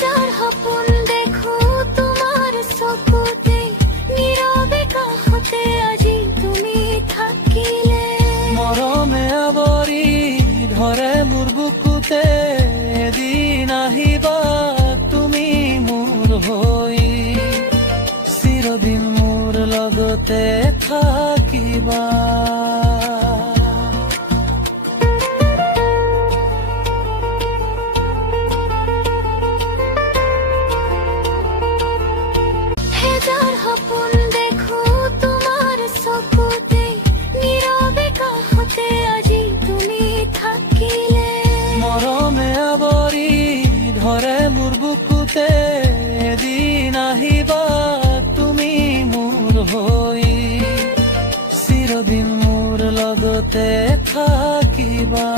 যাৰ সপোন দেখো তোমাৰ চকুতে, নীৰৱে কাষতে আজি তুমি থাকিলে। মৰমে আৱৰি ধৰে মোৰ বুকুতে, এদিন আহিবা তুমি মোৰ হৈ, চিৰদিন মোৰ লগতে থাকিবা। যাৰ সপোন দেখো তোমাৰ চকুতে, নীৰৱে কাষতে আজি তুমি থাকিলে। মৰমে আৱৰি ধৰে মোৰ বুকুতে, এদিন আহিবা তুমি মোৰ হৈ, চিৰদিন মোৰ লগতে থাকিবা।